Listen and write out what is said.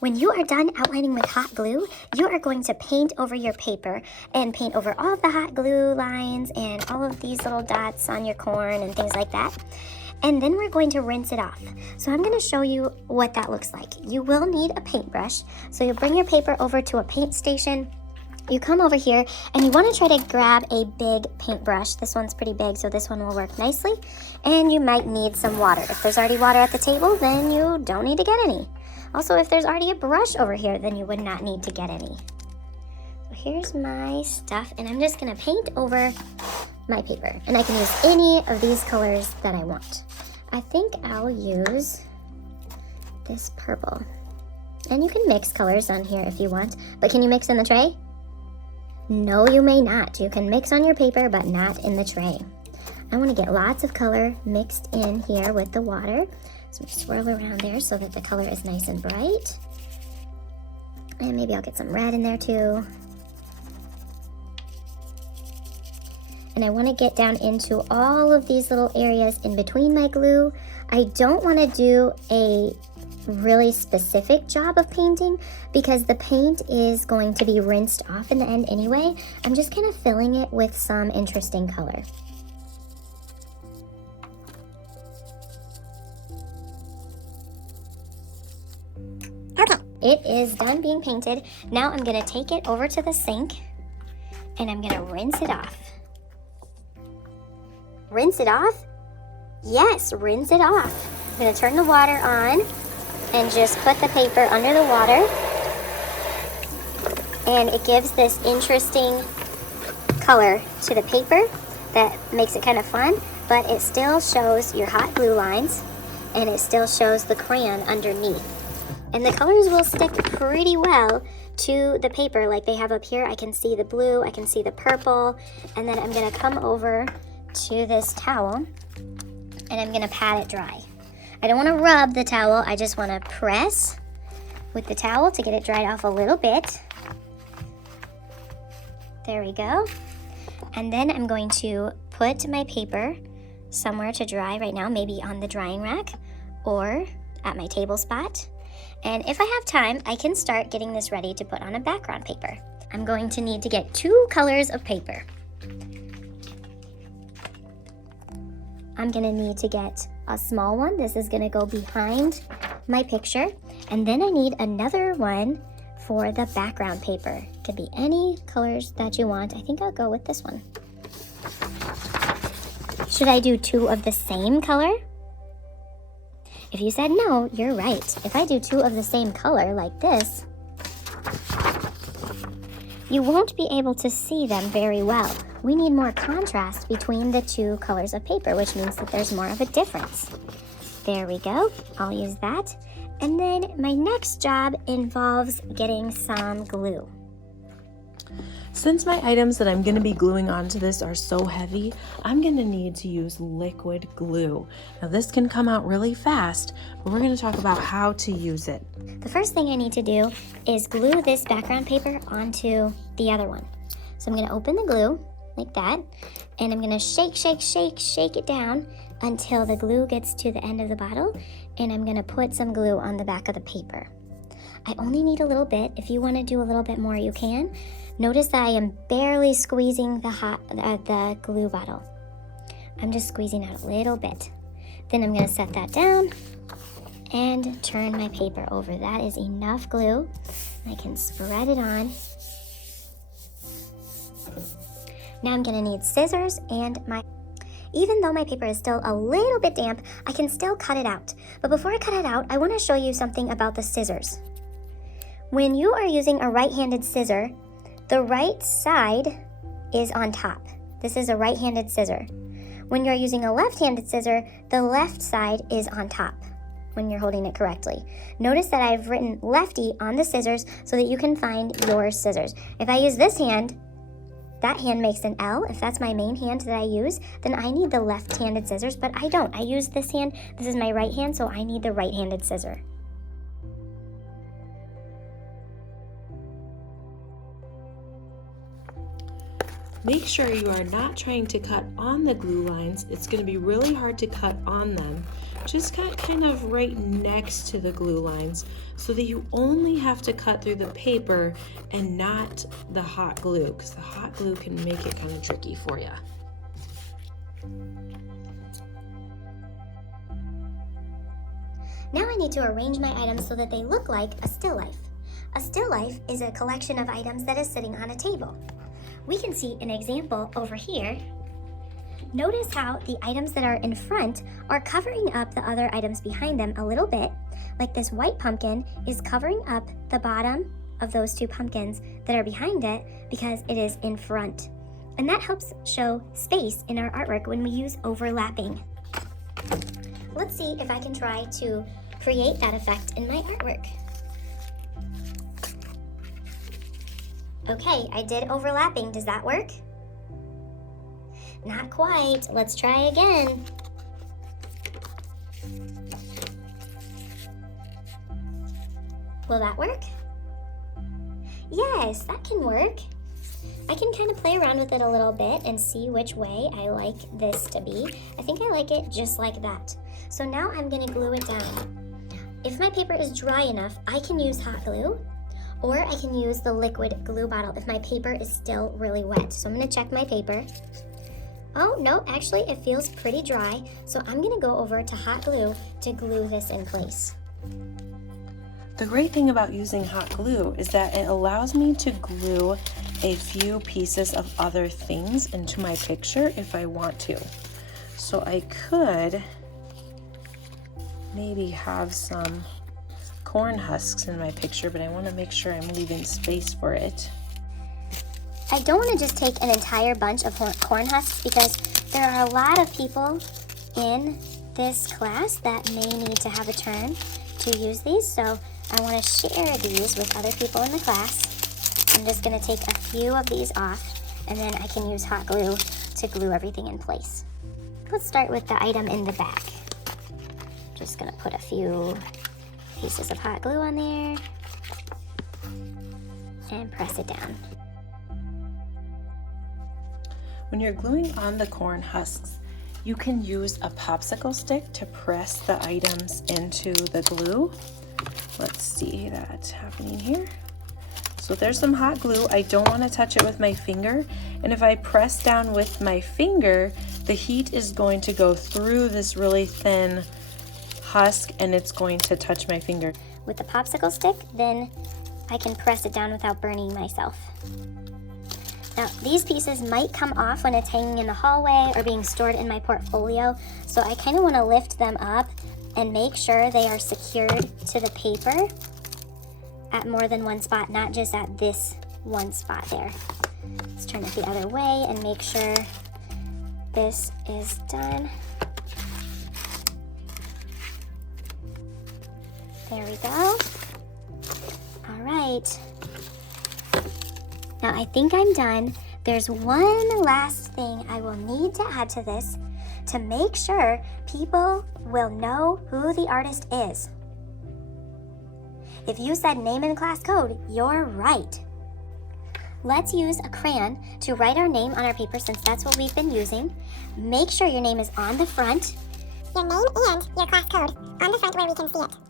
When you are done outlining with hot glue, you are going to paint over your paper and paint over all of the hot glue lines and all of these little dots on your corn and things like that. And then we're going to rinse it off. So I'm going to show you what that looks like. You will need a paintbrush. So you bring your paper over to a paint station. You come over here and you want to try to grab a big paintbrush. This one's pretty big, so this one will work nicely. And you might need some water. If there's already water at the table, then you don't need to get any. Also, if there's already a brush over here, then you would not need to get any. So here's my stuff, and I'm just gonna paint over my paper. And I can use any of these colors that I want. I think I'll use this purple. And you can mix colors on here if you want, but can you mix in the tray? No, you may not. You can mix on your paper, but not in the tray. I wanna get lots of color mixed in here with the water. So swirl around there so that the color is nice and bright. And maybe I'll get some red in there too. And I want to get down into all of these little areas in between my glue. I don't want to do a really specific job of painting because the paint is going to be rinsed off in the end anyway. I'm just kind of filling it with some interesting color. It is done being painted. Now I'm gonna take it over to the sink and I'm gonna rinse it off. Rinse it off? Yes, rinse it off. I'm gonna turn the water on and just put the paper under the water. And it gives this interesting color to the paper that makes it kind of fun, but it still shows your hot glue lines and it still shows the crayon underneath. And the colors will stick pretty well to the paper like they have up here. I can see the blue, I can see the purple, and then I'm gonna come over to this towel and I'm gonna pat it dry. I don't wanna rub the towel, I just wanna press with the towel to get it dried off a little bit. There we go. And then I'm going to put my paper somewhere to dry right now, maybe on the drying rack or at my table spot. And if I have time, I can start getting this ready to put on a background paper. I'm going to need to get 2 colors of paper. I'm gonna need to get a small one. This is gonna go behind my picture. And then I need another one for the background paper. It could be any colors that you want. I think I'll go with this one. Should I do 2 of the same color? If you said no, you're right. If I do 2 of the same color like this, you won't be able to see them very well. We need more contrast between the 2 colors of paper, which means that there's more of a difference. There we go. I'll use that. And then my next job involves getting some glue. Since my items that I'm going to be gluing onto this are so heavy, I'm going to need to use liquid glue. Now this can come out really fast, but we're going to talk about how to use it. The first thing I need to do is glue this background paper onto the other one. So I'm going to open the glue like that, and I'm going to shake it down until the glue gets to the end of the bottle, and I'm going to put some glue on the back of the paper. I only need a little bit. If you want to do a little bit more, you can. Notice that I am barely squeezing the glue bottle. I'm just squeezing out a little bit. Then I'm going to set that down and turn my paper over. That is enough glue. I can spread it on. Now I'm going to need scissors and even though my paper is still a little bit damp, I can still cut it out. But before I cut it out, I want to show you something about the scissors. When you are using a right-handed scissor, the right side is on top. This is a right-handed scissor. When you're using a left-handed scissor, the left side is on top when you're holding it correctly. Notice that I've written lefty on the scissors so that you can find your scissors. If I use this hand, that hand makes an L. If that's my main hand that I use, then I need the left-handed scissors, but I don't. I use this hand. This is my right hand, so I need the right-handed scissor. Make sure you are not trying to cut on the glue lines. It's going to be really hard to cut on them just cut kind of right next to the glue lines so that you only have to cut through the paper and not the hot glue, because the hot glue can make it kind of tricky for you. Now I need to arrange my items so that they look like a still life. A still life is a collection of items that is sitting on a table. We can see an example over here. Notice how the items that are in front are covering up the other items behind them a little bit, like this white pumpkin is covering up the bottom of those two pumpkins that are behind it because it is in front. And that helps show space in our artwork when we use overlapping. Let's see if I can try to create that effect in my artwork. Okay, I did overlapping. Does that work? Not quite. Let's try again. Will that work? Yes, that can work. I can kind of play around with it a little bit and see which way I like this to be. I think I like it just like that. So now I'm going to glue it down. If my paper is dry enough, I can use hot glue, or I can use the liquid glue bottle if my paper is still really wet. So I'm going to check my paper. Oh, no, actually it feels pretty dry, so I'm going to go over to hot glue to glue this in place. The great thing about using hot glue is that it allows me to glue a few pieces of other things into my picture if I want to. So I could maybe have some corn husks in my picture, but I want to make sure I'm leaving space for it. I don't want to just take an entire bunch of corn husks because there are a lot of people in this class that may need to have a turn to use these, so I want to share these with other people in the class. I'm just going to take a few of these off, and then I can use hot glue to glue everything in place. Let's start with the item in the back. Just going to put a few pieces of hot glue on there and press it down. When you're gluing on the corn husks, you can use a popsicle stick to press the items into the glue. Let's see that happening here. So there's some hot glue. I don't want to touch it with my finger. And if I press down with my finger, the heat is going to go through this really thin husk and it's going to touch my finger. With the popsicle stick, then I can press it down without burning myself. Now, these pieces might come off when it's hanging in the hallway or being stored in my portfolio, so I kind of want to lift them up and make sure they are secured to the paper at more than one spot, not just at this one spot there. Let's turn it the other way and make sure this is done. There we go. All right. Now I think I'm done. There's one last thing I will need to add to this to make sure people will know who the artist is. If you said name in class code, you're right. Let's use a crayon to write our name on our paper since that's what we've been using. Make sure your name is on the front. Your name and your class code on the front where we can see it.